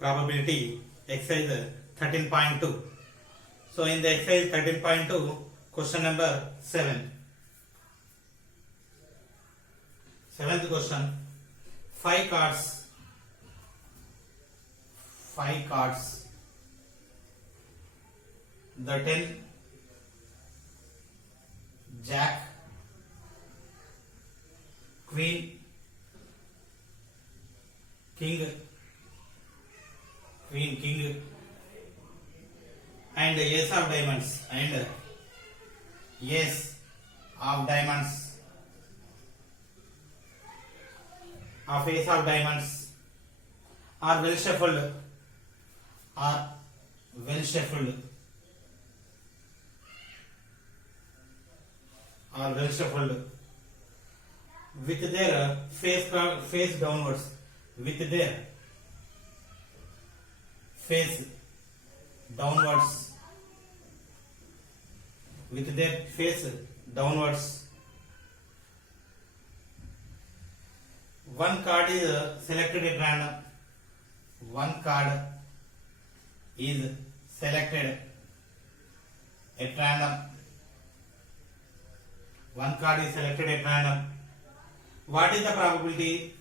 probability exercise 13.2. So in the exercise 13.2, question number 7. Seventh question. 5 cards. The 10 Jack, Queen, King, and Ace of Diamonds, Ace of Diamonds are well shuffled, with their face downwards, with their face downwards. One card is selected at random. One card is selected at random. What is the probability?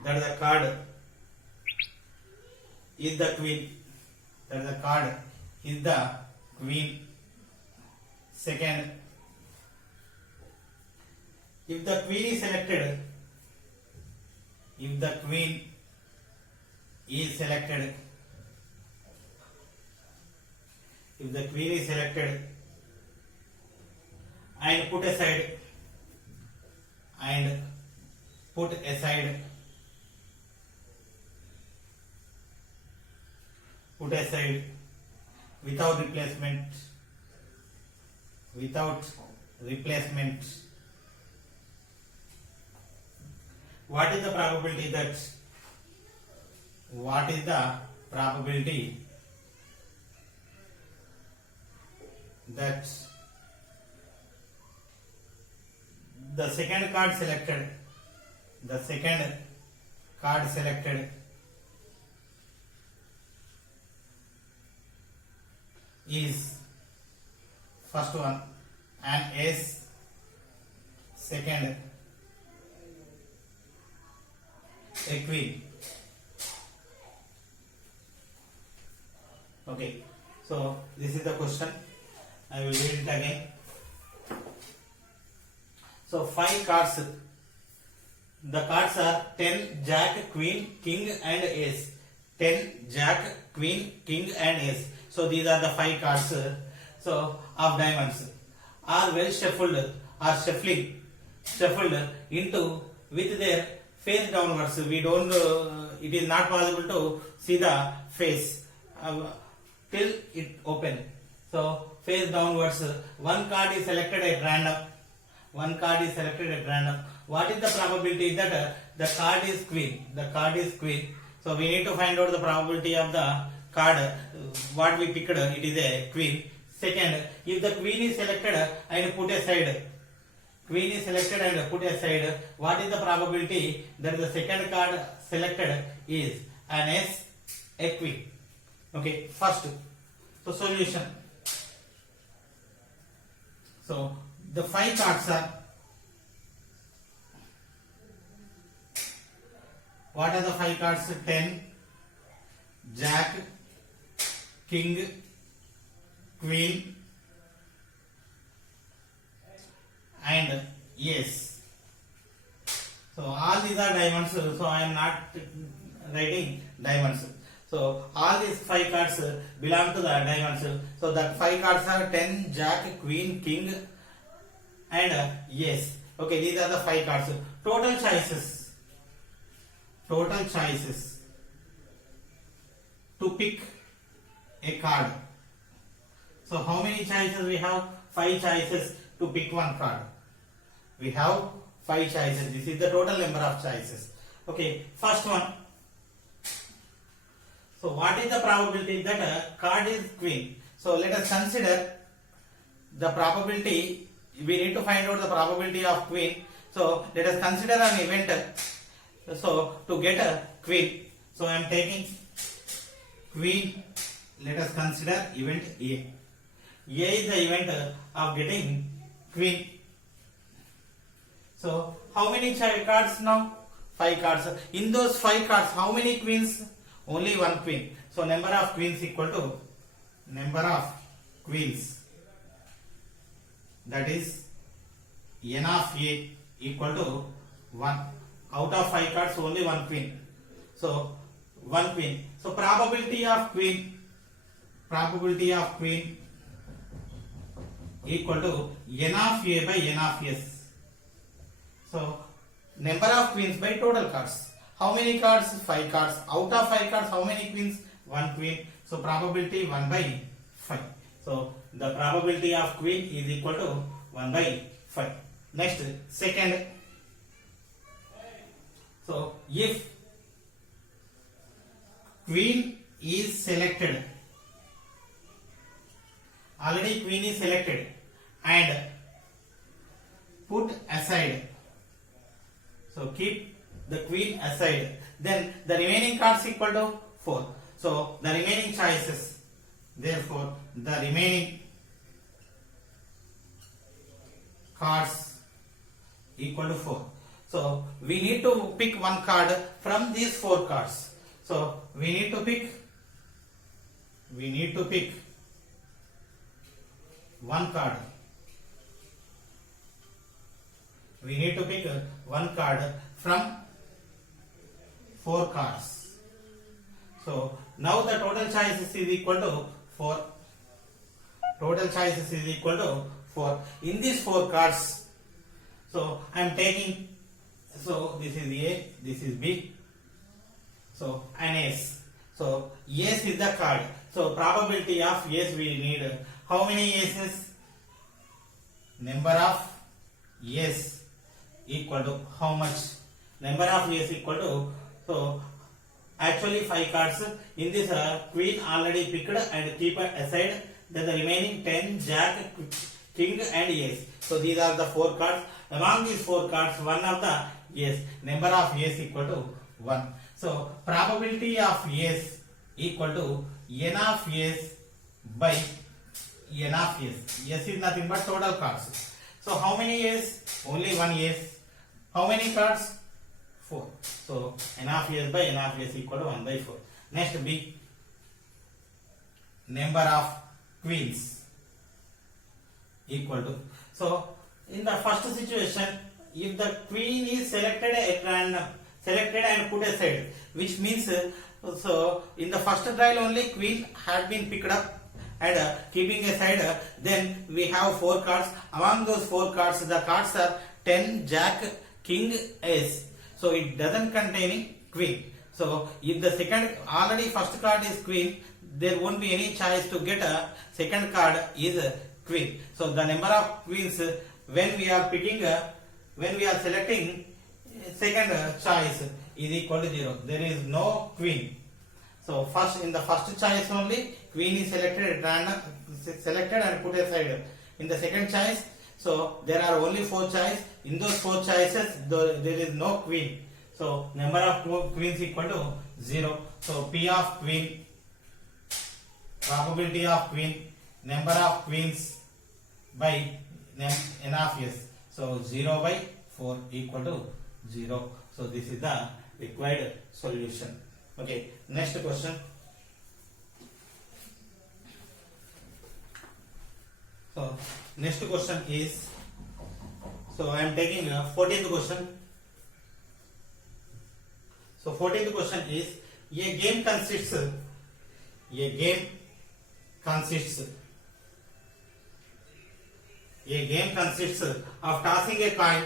That the card is the queen. Second, if the queen is selected, and put aside without replacement, what is the probability that the second card selected is first one an ace, second a queen. Okay, so this is the question. I will read it again. So 5 cards. The cards are 10 Jack, Queen, King and Ace. 10 Jack, Queen, King and Ace. So these are the 5 cards. So of diamonds are well shuffled into with their face downwards. We don't. It is not possible to see the face till it open. So face downwards. One card is selected at random. What is the probability that the card is queen? So we need to find out the probability of the card. What we picked, it is a queen. Second, if the queen is selected and put aside, what is the probability that the second card selected is an ace, a queen? Okay, first, so solution. So the 5 cards are, what are the 5 cards? 10 Jack, King, Queen and Ace. So all these are diamonds, so I am not writing diamonds. So all these 5 cards belong to the diamonds. So that 5 cards are 10 Jack, Queen, King and Ace. Okay, these are the 5 cards. Total choices to pick a card. So how many choices we have? 5 choices to pick one card. We have 5 choices. This is the total number of choices. Okay, first one. So what is the probability that a card is queen? So let us consider the probability. We need to find out the probability of queen. So let us consider an event. So to get a queen, so I am taking queen. Let us consider event A. A is the event of getting queen. So how many cards now? 5 cards. In those 5 cards, how many queens? Only one queen. So number of queens equal to number of queens. That is n of A equal to 1. Out of 5 cards, only one queen. So one queen. So probability of queen equal to n of A by n of S. So number of queens by total cards. How many cards? 5 cards. Out of 5 cards, how many queens? One queen. So probability 1 by 5. So the probability of queen is equal to 1 by 5. Next, second. So if queen is selected, already queen is selected and put aside. So keep the queen aside. Then the remaining cards equal to 4. So the remaining choices. Therefore, the remaining cards equal to 4. So we need to pick one card from these 4 cards. So we need to pick one card. We need to pick one card from 4 cards. So now the total choices is equal to 4. Total choices is equal to 4. In these 4 cards, so I am taking, so this is A, this is B, so and S. So S is the card. So probability of S we need how many S's? Number of S equal to how much? Number of S equal to, so actually 5 cards. In this queen already picked and keep aside. Then the remaining 10 jack, king and ace. So these are the 4 cards. Among these 4 cards, one of the yes, number of yes equal to 1. So probability of yes equal to n of yes by n of yes. Yes is nothing but total cards. So how many yes? Only one yes. How many cards? 4. So n of yes by n of yes equal to 1 by 4. Next B. Number of queens equal to. So in the first situation, if the queen is selected at random, selected and put aside, which means so in the first trial only queen had been picked up and keeping aside, then we have 4 cards. Among those 4 cards, the cards are 10, jack, king, ace. So it doesn't contain queen. So if the second, already first card is queen, there won't be any choice to get a second card is queen. So the number of queens when we are picking, when we are selecting second choice is equal to 0. There is no queen. So first, in the first choice only queen is selected, random, selected and put aside. In the second choice, so there are only 4 choices. In those 4 choices, there is no queen. So number of queens equal to 0. So P of queen, probability of queen, number of queens by n of s. So 0 by 4 equal to 0. So this is the required solution. Okay, next question. So next question is, so I am taking 14th question. So 14th question is, a game consists of tossing a coin,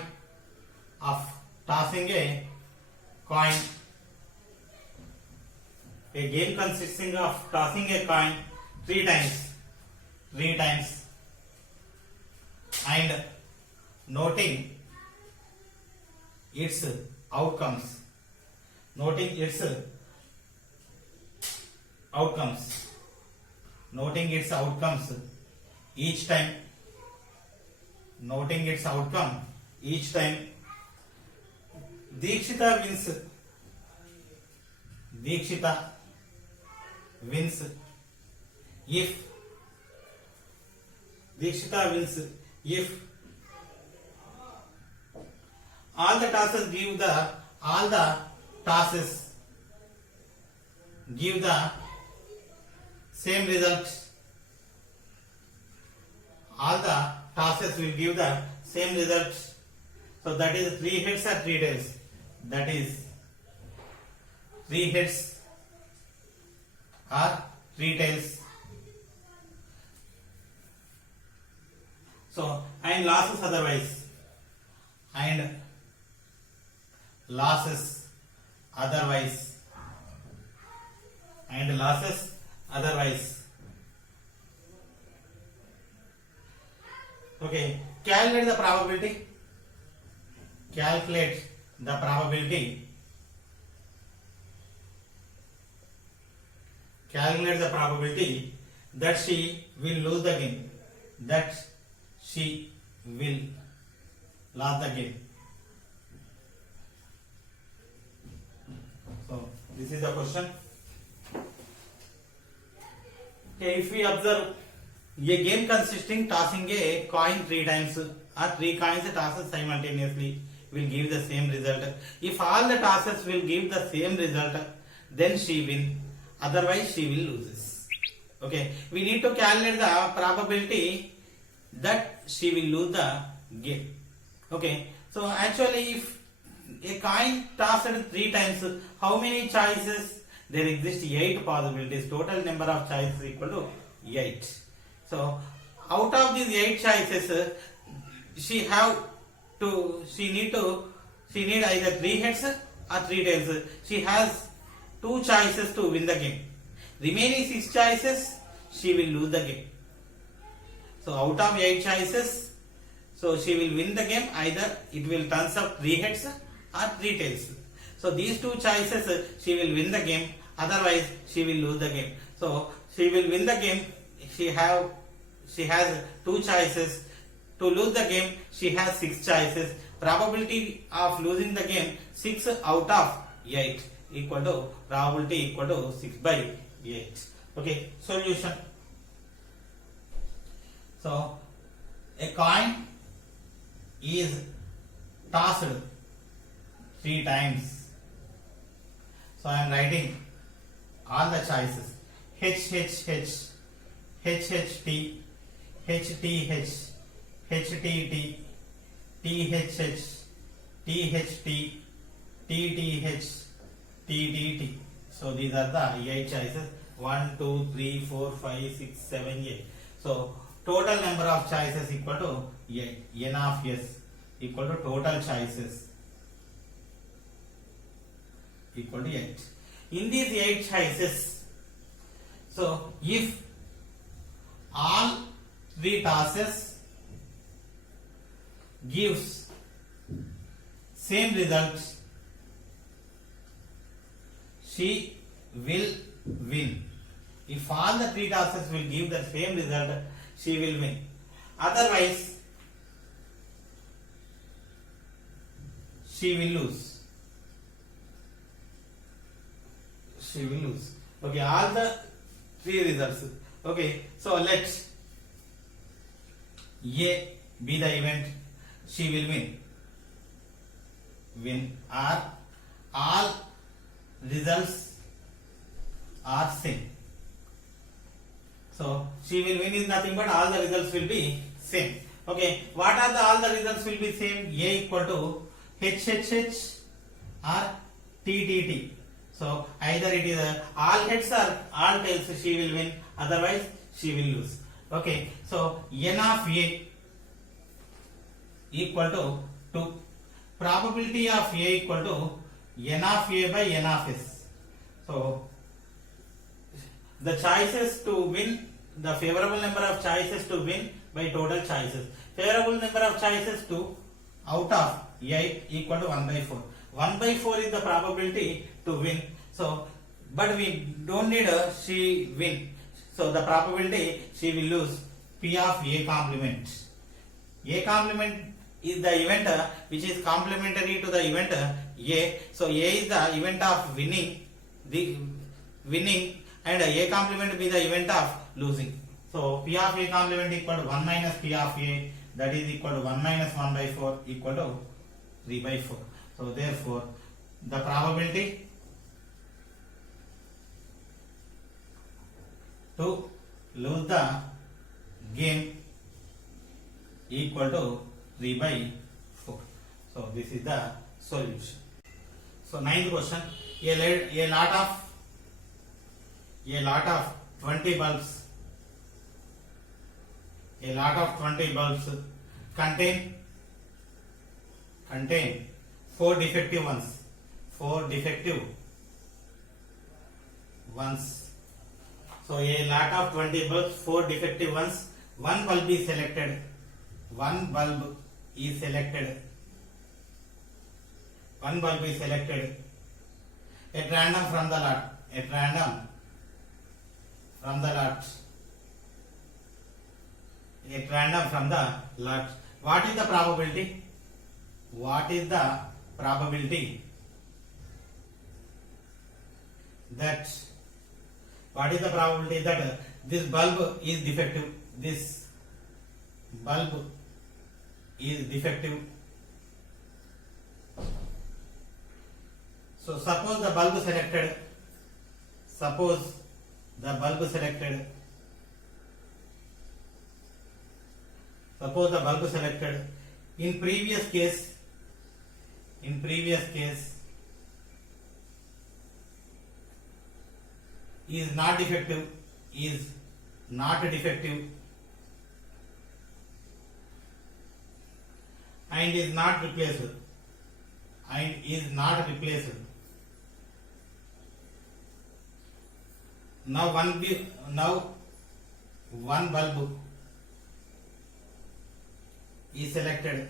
a game consisting of tossing a coin 3 times and noting its outcomes, outcomes, noting its outcomes each time, noting its outcome each time. Deekshita wins, Deekshita wins if, Deekshita wins if all the tasks give the, all the tasks give the same result, all the tasks will give the same result. So that is 3 heads or 3 tails, that is 3 heads or 3 tails. So and losses otherwise, and losses otherwise, and losses otherwise. Okay, calculate the probability, calculate the probability, calculate the probability that she will lose the game, that she will lose the game. So this is the question. Okay, if we observe a game consisting tossing a coin 3 times or 3 coins tossed simultaneously will give the same result. If all the tosses will give the same result, then she win, otherwise she will loses. Okay, we need to calculate the probability that she will lose the game. Okay, so actually if a coin tossed 3 times, how many choices? There exist 8 possibilities. Total number of choices equal to 8. So out of these 8 choices, she need either 3 heads or 3 tails. She has 2 choices to win the game. Remaining 6 choices, she will lose the game. So out of 8 choices, so she will win the game. Either it will turns up 3 heads or 3 tails. So these 2 choices, she will win the game. Otherwise, she will lose the game. So she will win the game. She has 2 choices. To lose the game, she has 6 choices. Probability of losing the game 6 out of 8 equal to, probability equal to 6 by 8. Okay, solution. So a coin is tossed 3 times. So I am writing all the choices: H H H, H H T, H T H, H T T, T H H, T H T, T T H, T T T. So these are the 8 choices. 1, 2, 3, 4, 5, 6, 7, 8. So total number of choices equal to 8. N of S equal to total choices equal to 8. In these 8 choices, so if all 3 tosses gives same result, she will win. If all the 3 tosses will give the same result, she will win. Otherwise, she will lose. She will lose. Okay, all the 3 results. Okay, so let A be the event. She will win. Win, or all results are same. So she will win is nothing but all the results will be same. Okay, what are all the results will be same? A equal to HHH or TTT. So either it is all heads or all tails, she will win, otherwise she will lose. Okay, so N of A equal to 2. Probability of A equal to N of A by N of S. So the choices to win, the favorable number of choices to win by total choices. Favorable number of choices to out of 8 equal to 1 by 4. 1 by 4 is the probability to win. So but we don't need she win. So the probability she will lose P of A complement. A complement is the event which is complementary to the event A. So A is the event of winning, and A complement be the event of losing. So P of A complement equal to 1 minus P of A, that is equal to 1 minus 1 by 4 equal to 3 by 4. So therefore the probability to lose the game equal to 3 by 4. So this is the solution. So ninth question, a lot of 20 bulbs contain 4 defective ones. So a lot of 20 bulbs, 4 defective ones, one bulb is selected at random from the lot. What is the probability that this bulb is defective? So suppose the bulb selected in previous case is not defective and is not replaced. Now one bulb is selected.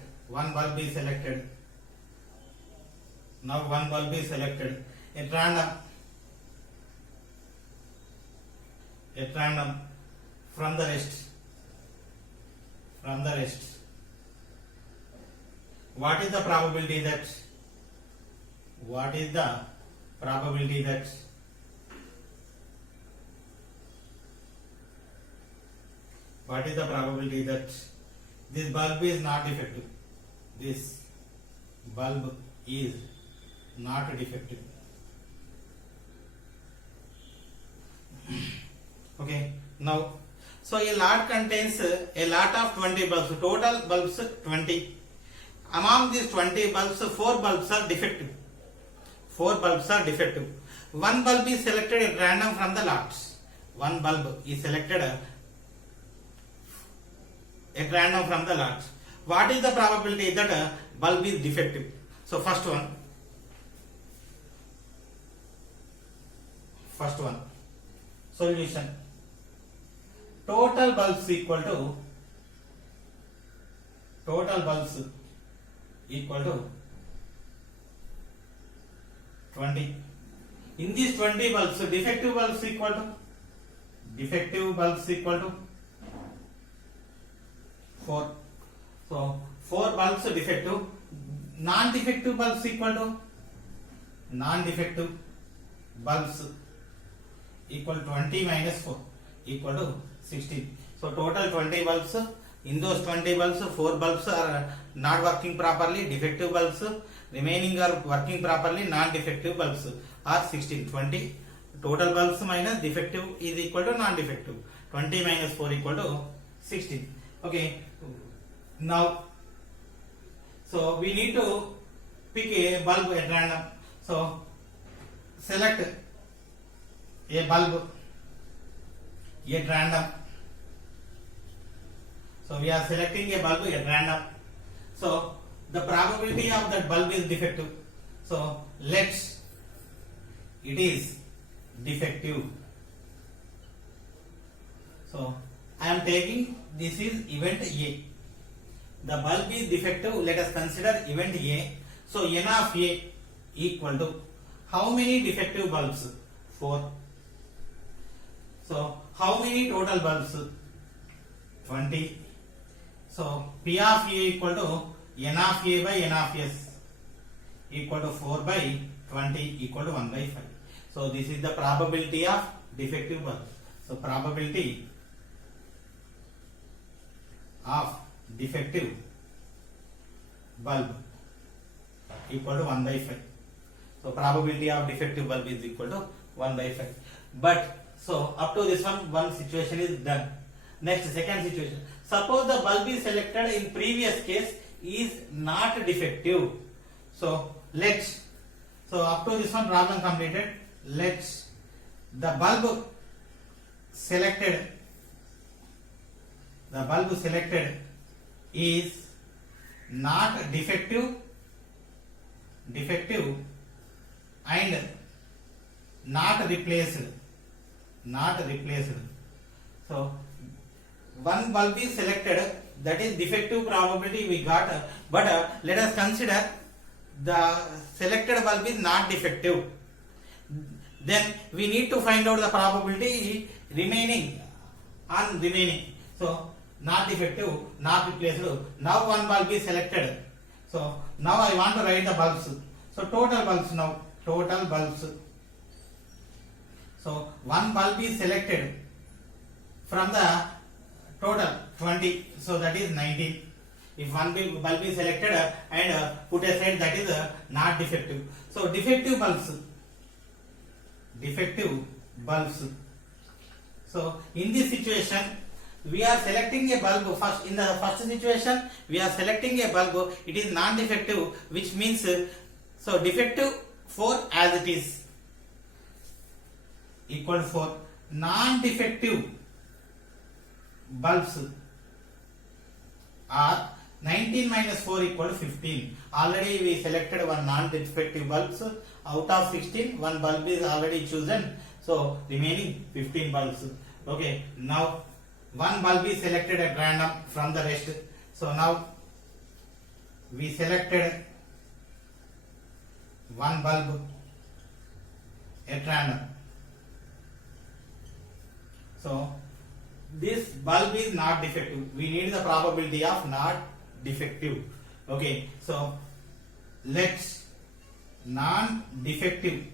Now one bulb is selected at random from the rest. What is the probability that this bulb is not defective? Okay, now so a lot contains a lot of 20 bulbs, total bulbs 20. Among these 20 bulbs, 4 bulbs are defective. One bulb is selected at random from the lots. What is the probability that a bulb is defective? So first one, solution. Total bulbs equal to 20. In these 20 bulbs, defective bulbs equal to 4. So 4 bulbs defective. Non-defective bulbs equal to 20 minus 4 equal to 16. So total 20 bulbs. In those 20 bulbs, 4 bulbs are not working properly, defective bulbs. Remaining are working properly, non-defective bulbs are 16. 20 total bulbs minus defective is equal to non-defective. 20 minus 4 equal to 16. Okay. Now, so we need to pick a bulb at random. So select a bulb at random. So we are selecting a bulb at random. So the probability of that bulb is defective. So it is defective. So I am taking this is event A. The bulb is defective. Let us consider event A. So N of A equal to how many defective bulbs? 4. So how many total bulbs? 20. So P of A equal to N of A by N of S equal to 4 by 20 equal to 1 by 5. So this is the probability of defective bulb. So probability of defective bulb equal to 1 by 5. So probability of defective bulb is equal to 1 by 5. But so up to this one situation is done. Next, second situation. Suppose the bulb is selected in previous case is not defective. So up to this one problem completed. Let's the bulb selected is not defective and not replaced. So one bulb is selected, that is defective probability we got, but let us consider the selected bulb is not defective. Then we need to find out the probability remaining. So not defective, not replaced. Now one bulb is selected. So now I want to write the bulbs. So total bulbs now. So one bulb is selected from the total 20. So that is 19. If one bulb is selected and put aside, that is not defective. So defective bulbs. So in this situation, we are selecting a bulb first. In the first situation, we are selecting a bulb. It is non-defective, which means so defective 4 as it is equal to 4. Non-defective bulbs are 19 minus 4 equal to 15. Already we selected one non-defective bulbs. Out of 16, one bulb is already chosen. So remaining 15 bulbs. Okay. Now one bulb is selected at random from the rest. So now we selected one bulb at random. So this bulb is not defective. We need the probability of not defective. Okay. So let's non-defective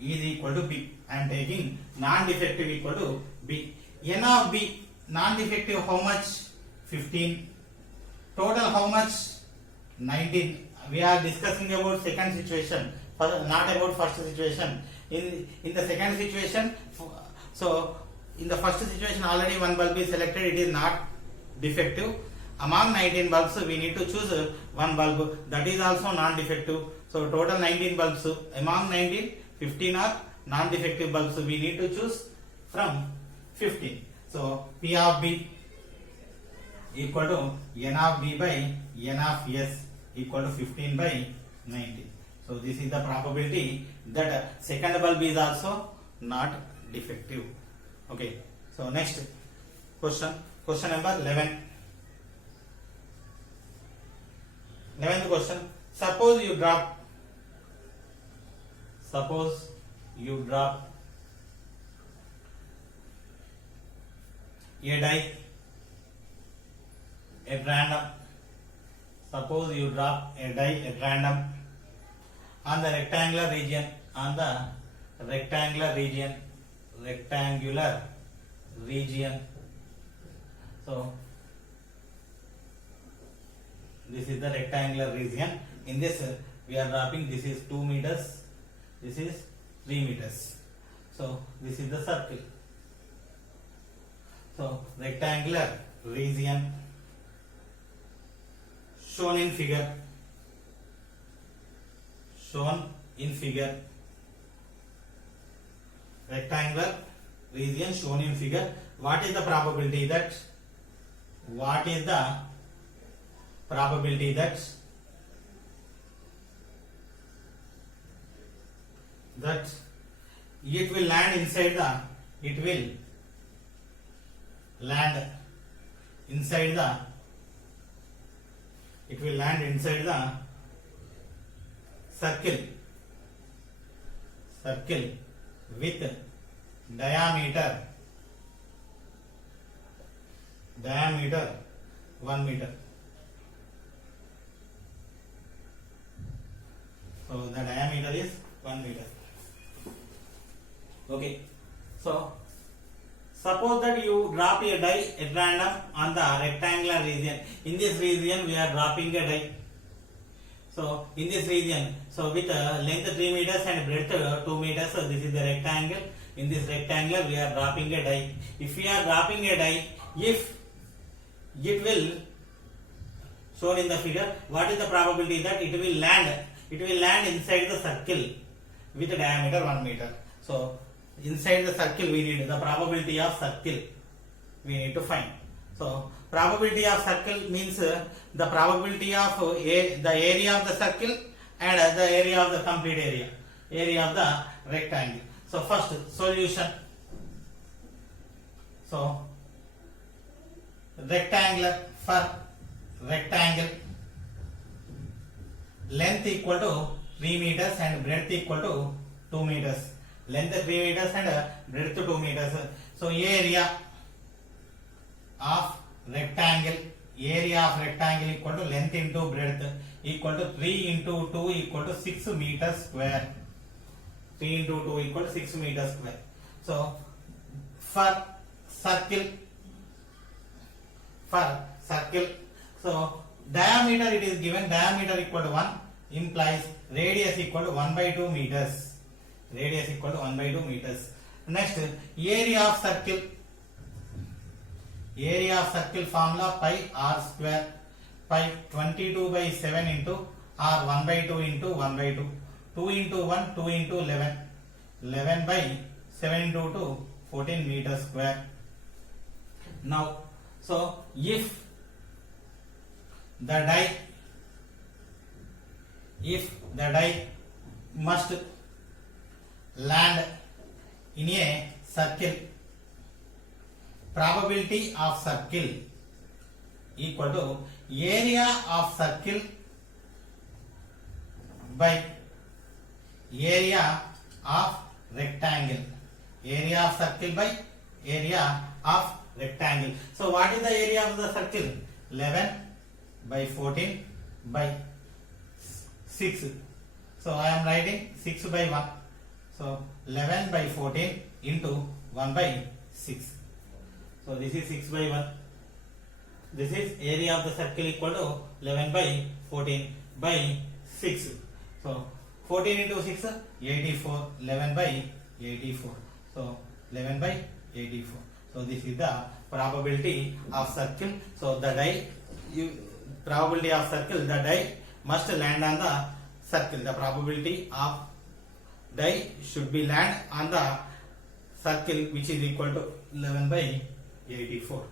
is equal to B. I am taking non-defective equal to B. N of B, non-defective how much? 15. Total how much? 19. We are discussing about second situation, not about first situation. In the second situation, so in the first situation already one bulb is selected, it is not defective. Among 19 bulbs we need to choose one bulb, that is also non-defective. So total 19 bulbs, among 19, 15 are non-defective bulbs. We need to choose from 15. So P of B equal to N of B by N of S equal to 15 by 19. So this is the probability that second bulb is also not defective. Okay. So next question number 11. 11th question. Suppose you drop a die at random. Suppose you drop a die at random on the rectangular region. So this is the rectangular region. In this we are dropping. This is 2 meters. This is 3 meters. So this is the circle. So rectangular region shown in figure. Rectangular region shown in figure. What is the probability that? That it will land inside the circle circle with diameter 1 meter. So the diameter is 1 meter. Okay. So suppose that you drop a die at random on the rectangular region. In this region we are dropping a die. So in this region, so with length 3 meters and breadth 2 meters, so this is the rectangle. In this rectangle we are dropping a die. If we are dropping a die, if it will shown in the figure, what is the probability that it will land inside the circle with a diameter 1 meter. So inside the circle we need the probability of circle we need to find. So probability of circle means the probability of the area of the circle and the area of the complete area of the rectangle. So first solution. So rectangle, for rectangle length equal to 3 meters and breadth equal to 2 meters. Length 3 meters and breadth 2 meters. So area of rectangle equal to length into breadth equal to 3 into 2 equal to 6 meters square. 3 into 2 equal to 6 meters square. So for circle, so diameter it is given, diameter equal to 1 implies radius equal to 1 by 2 meters. Radius equal to 1 by 2 meters. Next, area of circle. Area of circle formula pi r square. Pi 22 by 7 into r 1 by 2 into 1 by 2. 2 into 1, 2 into 11. 11 by 7 into 2, 14 meters square. Now, so if the die must land in a circle, probability of circle equal to area of circle by area of rectangle. Area of circle by area of rectangle. So what is the area of the circle? 11 by 14 by 6. So I am writing 6 by 1. So 11 by 14 into 1 by 6. So this is 6 by 1. This is area of the circle equal to 11 by 14 by 6. So 14 into 6, 84. 11 by 84. So 11 by 84. So this is the probability of circle. So the die, probability of circle, the die must land on the circle. The probability of die should be land on the circle which is equal to 11 by 84.